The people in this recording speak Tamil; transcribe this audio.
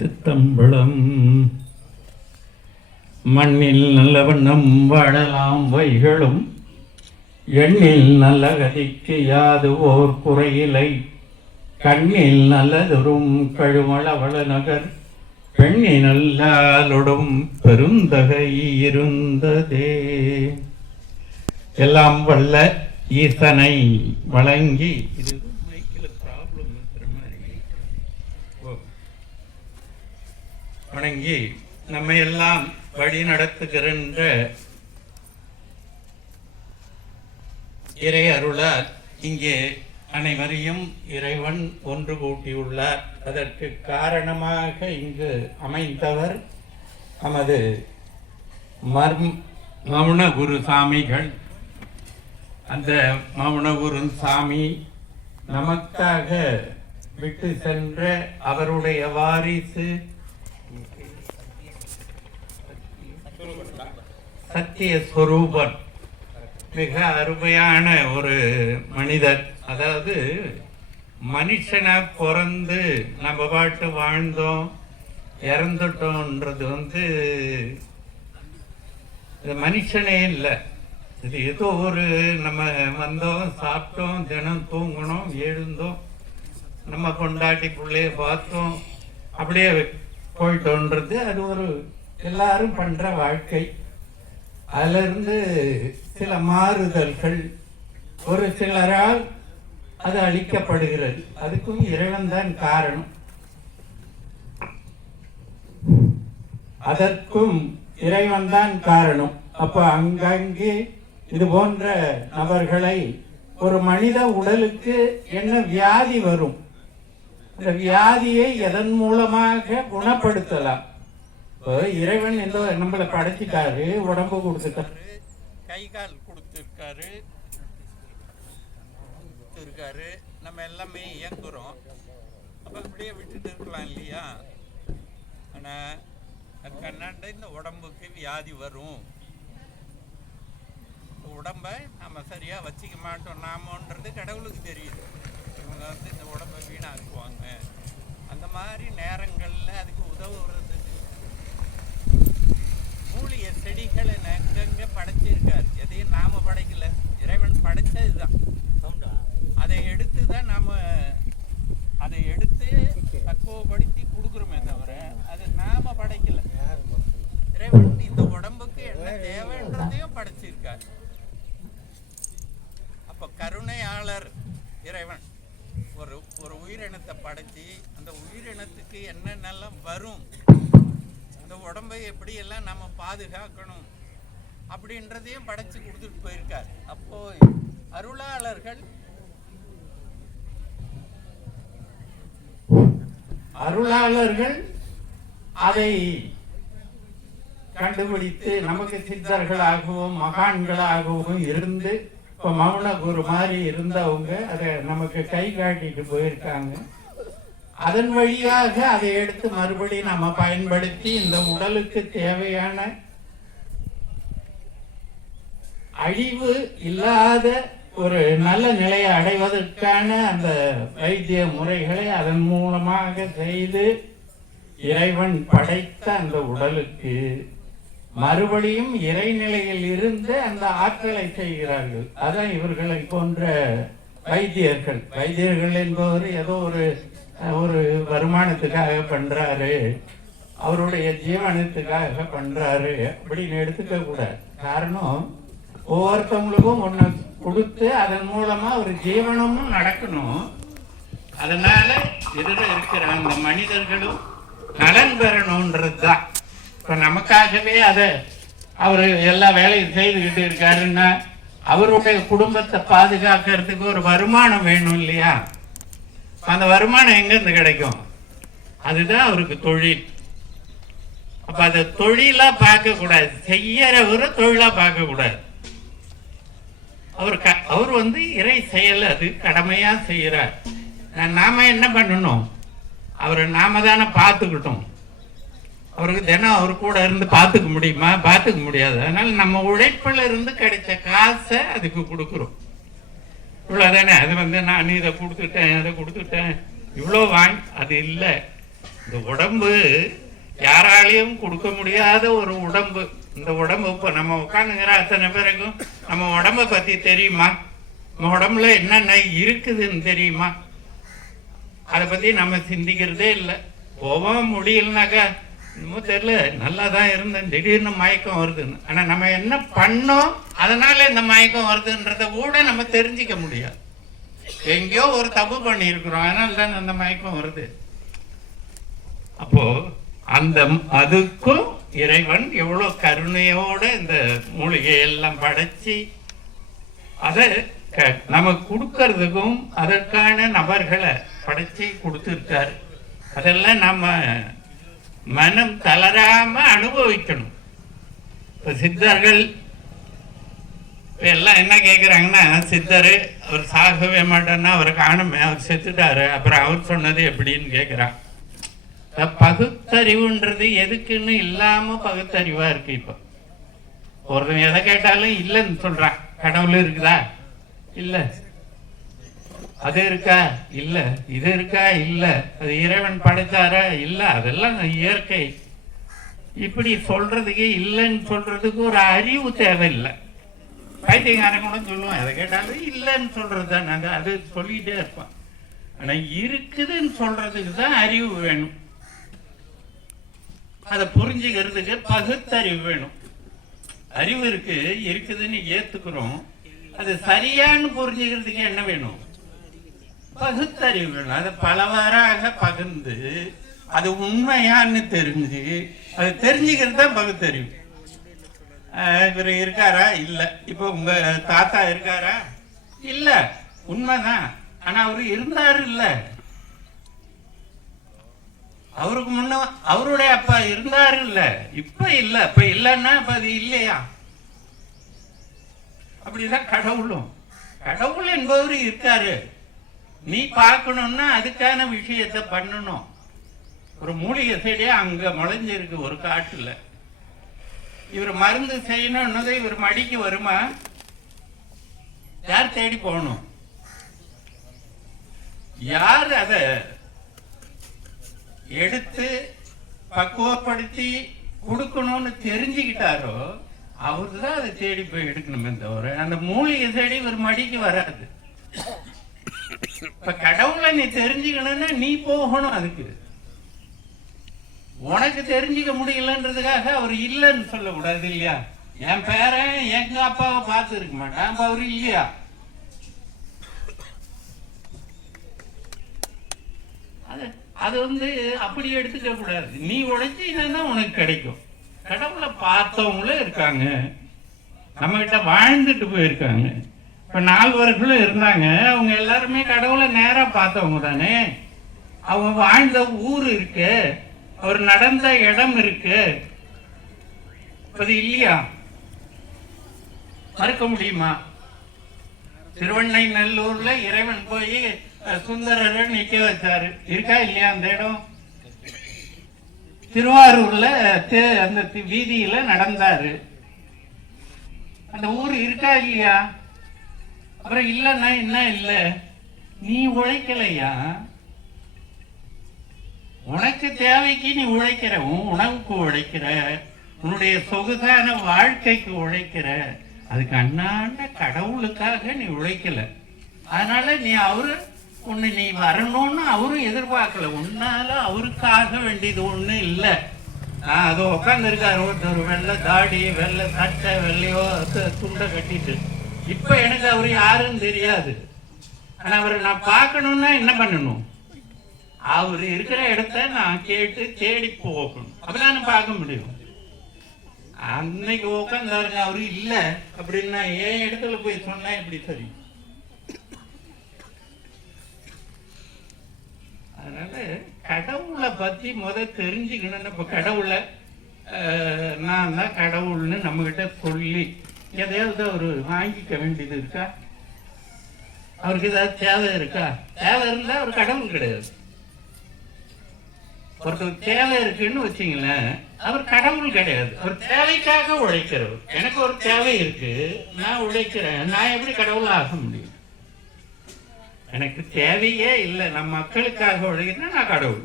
சித்தம்பளம் மண்ணில் நல்ல வண்ணம் வாழலாம் வைகளும் எண்ணில் நல்ல கதிக்கு யாது ஓர் குறையிலை கண்ணில் நல்லதொரும் கழுமளவள நகர் பெண்ணி நல்லாலொடும் பெருந்தகை இருந்ததே. எல்லாம் வல்ல ஈசனை வழங்கி இது ப்ராப்ளம் இருக்கிற மாதிரி வணங்கி நம்ம எல்லாம் வழி நடத்துகின்ற இறை அருளால் இங்கே அனைவரையும் இறைவன் ஒன்று கூட்டியுள்ளார். அதற்கு காரணமாக இங்கு அமைந்தவர் நமது மௌனகுரு சாமிகள். அந்த மௌனகுரு சாமி நமக்காக விட்டு சென்ற அவருடைய வாரிசு சத்தியஸ்வரூபன் மிக அருமையான ஒரு மனிதர். அதாவது மனுஷனா பிறந்து நம்ம பாட்டு வாழ்ந்தோம் இறந்துட்டோன்றது இது மனுஷனே இல்லை. இது ஏதோ ஒரு நம்ம வந்தோம் சாப்பிட்டோம் தினம் தூங்கணும் எழுந்தோம் நம்ம கொண்டாட்டி பிள்ளைய பார்த்தோம் அப்படியே போயிட்டோன்றது அது ஒரு எல்லாரும் பண்ற வாழ்க்கை. அதிலிருந்து சில மாறுதல்கள் ஒரு சிலரால் அது அளிக்கப்படுகிறது. அதுக்கும் இறைவன் தான் காரணம். அதற்கும் இறைவன் தான் காரணம். அப்ப அங்கங்கே இது போன்ற நபர்களை ஒரு மனித உடலுக்கு என்ன வியாதி வரும், இந்த வியாதியை எதன் மூலமாக குணப்படுத்தலாம். இறைவன் ஏதோ நம்மளை படைச்சிட்டாரு, உடம்பு கொடுத்துட்டாரு, கை கால் கொடுத்துருக்காரு, நம்ம எல்லாமே இயங்குறோம். அப்ப அப்படியே விட்டுட்டு இருக்கலாம் இல்லையா? ஆனா கண்ணாண்ட இந்த உடம்புக்கு வியாதி வரும், உடம்ப நம்ம சரியா வச்சுக்க மாட்டோம் நாமன்றது கடவுளுக்கு தெரியுது. இவங்க இந்த உடம்பை வீணாக்குவாங்க. அந்த மாதிரி நேரங்கள்ல அதுக்கு உதவுறது மூலிகை செடிகளை எங்கெங்க படைச்சிருக்காரு. எதையும் நாம படைக்கல, இறைவன் படைச்சதுதான். அதை எடுத்து தான் நாம அதை எடுத்து பக்குவப்படுத்தி கொடுக்குறோமே தவிர அது நாம படைக்கல. இறைவன் இந்த உடம்புக்கு என்ன தேவைன்றதையும் படைச்சிருக்காரு. அப்ப கருணையாளர் இறைவன் ஒரு உயிரினத்தை படைச்சி அந்த உயிரினத்துக்கு என்னென்னலாம் வரும், அந்த உடம்பை எப்படி எல்லாம் நம்ம பாதுகாக்கணும் அப்படின்றதையும் படைச்சு கொடுத்துட்டு போயிருக்கார். அப்போ அருளாளர்கள் அதை கண்டுபிடித்து நமக்கு சித்தர்களாகவும் மகான்களாகவும் இருந்து இப்போ மௌன குரு மாதிரி இருந்தவங்க அதை நமக்கு கை காட்டிட்டு போயிருக்காங்க. அதன் வழியாக அதை எடுத்து மறுபடியும் நம்ம பயன்படுத்தி இந்த உடலுக்கு தேவையான அழிவு இல்லாத ஒரு நல்ல நிலையை அடைவதற்கான அந்த வைத்திய முறைகளை அதன் மூலமாக செய்து இறைவன் படைத்த அந்த உடலுக்கு மறுபடியும் இறைநிலையில் இருந்து அந்த ஆற்றலை செய்கிறார்கள். அதான் இவர்களை போன்ற வைத்தியர்கள். வைத்தியர்கள் என்பவர் ஏதோ ஒரு வருமானத்துக்காக பண்றாரு, அவருடைய ஜீவனத்துக்காக பண்றாரு அப்படின்னு எடுத்துக்க கூடாது. காரணம் ஒவ்வொருத்தவங்களுக்கும் ஒண்ணு கொடுத்து அதன் மூலமா ஒரு ஜீவனமும் நடக்கணும். அதனால இதுல இருக்கிற அந்த மனிதர்களும் நலன் பெறணும்ன்றது தான். இப்ப நமக்காகவே அதை அவரு எல்லா வேலையும் செய்துகிட்டு இருக்காருன்னா அவருடைய குடும்பத்தை பாதுகாக்கிறதுக்கு ஒரு வருமானம் வேணும் இல்லையா? அந்த வருமானம் எங்கிருந்து கிடைக்கும்? அதுதான் அவருக்கு தொழில். அப்ப அதை தொழிலா பார்க்க கூடாது, செய்யறவரை தொழிலா பார்க்க கூடாது. அவர் இறை செயல், அது கடமையா செய்யறார். நாம என்ன பண்ணணும்? அவரை நாம தானே பார்த்துக்கிட்டோம். அவருக்கு தினம் அவர் கூட இருந்து பார்த்துக்க முடியுமா? பார்த்துக்க முடியாது. அதனால நம்ம உழைப்புல இருந்து கிடைச்ச காசை அதுக்கு கொடுக்குறோம். இவ்வளவுதானே. அது நான் இதை கொடுத்துட்டேன் அதை கொடுத்துட்டேன் இவ்வளோ அது இல்லை. இந்த உடம்பு யாராலையும் கொடுக்க முடியாத ஒரு உடம்பு. இந்த உடம்பு இப்போ நம்ம உட்காந்துங்கிற அத்தனை பேருக்கும் நம்ம உடம்பை பற்றி தெரியுமா? நம்ம உடம்புல என்னென்ன இருக்குதுன்னு தெரியுமா? அதை பற்றி நம்ம சிந்திக்கிறதே இல்லை. போவோம் முடியலனாக்கா இன்னமும் தெரியல, நல்லா தான் இருந்தேன், திடீர்னு மயக்கம் வருதுன்னு. ஆனால் நம்ம என்ன பண்ணோம் அதனால இந்த மயக்கம் வருதுன்றத கூட நம்ம தெரிஞ்சிக்க முடியாது. எங்கேயோ ஒரு தப்பு பண்ணியிருக்கிறோம், அதனால தான் அந்த மயக்கம் வருது. அப்போ அந்த அதுக்கும் இறைவன் எவ்வளோ கருணையோட இந்த மூலிகை எல்லாம் படைச்சி அதை நமக்கு கொடுக்கறதுக்கும் அதற்கான நபர்களை படைச்சி கொடுத்துருக்காரு. அதெல்லாம் நம்ம மனம் தளராம அனுபவிக்கணும். இப்போ சித்தர்கள் எல்லாம் என்ன கேட்குறாங்கன்னா, சித்தர் அவர் சாகவே மாட்டேன்னா அவரை காணுமே, அவர் செத்துட்டாரு, அப்புறம் அவர் சொன்னது எப்படின்னு கேட்குறான். பகுத்தறிவுன்றது எதுக்குன்னு இல்லாம பகுத்தறிவா இருக்கு. இப்போ ஒருத்தன் எதை கேட்டாலும் இல்லைன்னு சொல்றான். கடவுள் இருக்குதா? இல்ல. அது இருக்கா? இல்ல. இது இருக்கா? இல்ல. அது இறைவன் படைத்தாரா? இல்ல. அதெல்லாம் இயற்கை. இப்படி சொல்றதுக்கு இல்லைன்னு சொல்றதுக்கு ஒரு அறிவு தேவையில்லை. பைத்தியக்காரன் கூட சொல்லுவான், எதை கேட்டாலும் இல்லைன்னு சொல்றது தான். நாங்கள் அது சொல்லிட்டே இருப்பான். ஆனா இருக்குதுன்னு சொல்றதுக்கு தான் அறிவு வேணும். அதை புரிஞ்சுக்கிறதுக்கு பகுத்தறிவு வேணும். அறிவு இருக்கு, இருக்குதுன்னு ஏத்துக்கிறோம். அது சரியான்னு புரிஞ்சுக்கிறதுக்கு என்ன வேணும்? பகுத்தறிவு வேணும். அதை பலவாறாக பகிர்ந்து அது உண்மையான்னு தெரிஞ்சு அது தெரிஞ்சுக்கிறது தான் பகுத்தறிவு. இவர் இருக்காரா? இல்லை. இப்போ உங்க தாத்தா இருக்காரா? இல்லை, உண்மைதான். ஆனா அவரு இருந்தாரு இல்லை. அவருக்கு முன்ன அவருடைய அப்பா இருந்தாரு இல்ல, இப்ப இல்ல. இப்ப இல்லைன்னா அப்ப அது இல்லையா? அப்படிதான் கடவுளும். கடவுள் என்பவர் இருக்காரு. நீ பார்க்கணும்னா அதுக்கான விஷயத்தை பண்ணணும். ஒரு மூலிகை செடியா அங்க முளைஞ்சிருக்கு ஒரு காட்டுல. இவர் மருந்து செய்யணும்னு இவர் மடிக்கு வருமா? யார் தேடி போகணும்? யார் அதை எடுத்து பக்குவப்படுத்தி கொடுக்கணும்னு தெரிஞ்சுக்கிட்டாரோ அவரு தான் அதை தேடி போய் எடுக்கணுமே தவிர அந்த மூலிகை தேடி ஒரு மடிக்கு வராது. இப்ப கடவுளை நீ தெரிஞ்சுக்கணும்னா நீ போகணும். அதுக்கு உனக்கு தெரிஞ்சுக்க முடியலன்றதுக்காக அவர் இல்லைன்னு சொல்லக்கூடாது இல்லையா? என் பேரன் எங்க அப்பாவை பார்த்து இருக்க மாட்டான், அப்ப அவரு இல்லையா? அது அப்படி எடுத்துக்க கூடாது. நீ உழைச்சினா உனக்கு கிடைக்கும். கடவுளை பார்த்தவங்களும் இருக்காங்க, நம்ம கிட்ட வாழ்ந்துட்டு போயிருக்காங்க. இப்ப 4 வருஷம் இருந்தாங்க, அவங்க எல்லாருமே கடவுளை நேரா பார்த்தவங்க தானே. அவங்க வாழ்ந்த ஊர் இருக்கு, அவர் நடந்த இடம் இருக்கு, அது இல்லையா? மறுக்க முடியுமா? திருவண்ணைநல்லூர்ல இறைவன் போய் சுந்தரரை நிக்க வச்சாரு, இருக்கா இல்லையா அந்த இடம்? திருவாரூர்ல அந்த வீதியில நடந்தாரு, அந்த ஊர் இருக்கா இல்லையா? அப்புறம் இல்லன்னா என்ன? இல்ல, நீ உழைக்கலையா? உனக்கு தேவைக்கு நீ உழைக்கிற, உன் உணவுக்கு உழைக்கிற, உன்னுடைய சொகுசான வாழ்க்கைக்கு உழைக்கிற, அதுக்கு அண்ணாண்ட கடவுளுக்காக நீ உழைக்கல. அதனால நீ அவரு ஒண்ணு நீ வரணும்னு அவரும் எதிர்பார்க்கல. உன்னால அவருக்காக வேண்டியது ஒண்ணு இல்லை. அது உட்கார்ந்து இருக்காரு ஒருத்தர், வெள்ளை தாடி, வெள்ளை சட்டை, வெள்ளையோ துண்டை கட்டிட்டு. இப்ப எனக்கு அவரு யாருன்னு தெரியாது. ஆனா அவரை நான் பார்க்கணும்னா என்ன பண்ணணும்? அவரு இருக்கிற இடத்த நான் கேட்டு தேடி போகணும், அப்பதான் பார்க்க முடியும். அன்னைக்கு உட்காந்தாருங்க, அவரு இல்லை அப்படின்னா என் இடத்துல போய் சொன்னா எப்படி சரி? அதனால கடவுளை பத்தி தெரிஞ்சுக்கணும். இப்ப கடவுளை நான் தான் கடவுள்னு நம்ம கிட்ட சொல்லி எதையாவது அவரு வாங்கிக்க வேண்டியது இருக்கா? அவருக்கு ஏதாவது தேவை இருக்கா? தேவை இருந்தா அவர் கடவுள் கிடையாது. ஒருத்தர் தேவை இருக்குன்னு வச்சீங்களேன், அவர் கடவுள் கிடையாது. அவர் தேவைக்காக உழைக்கிறவர். எனக்கு ஒரு தேவை இருக்கு, நான் உழைக்கிறேன், நான் எப்படி கடவுள் ஆக முடியும்? எனக்கு தேவையே இல்லை, நான் மக்களுக்காக உழைக்கிறேன், நான் கடவுள்.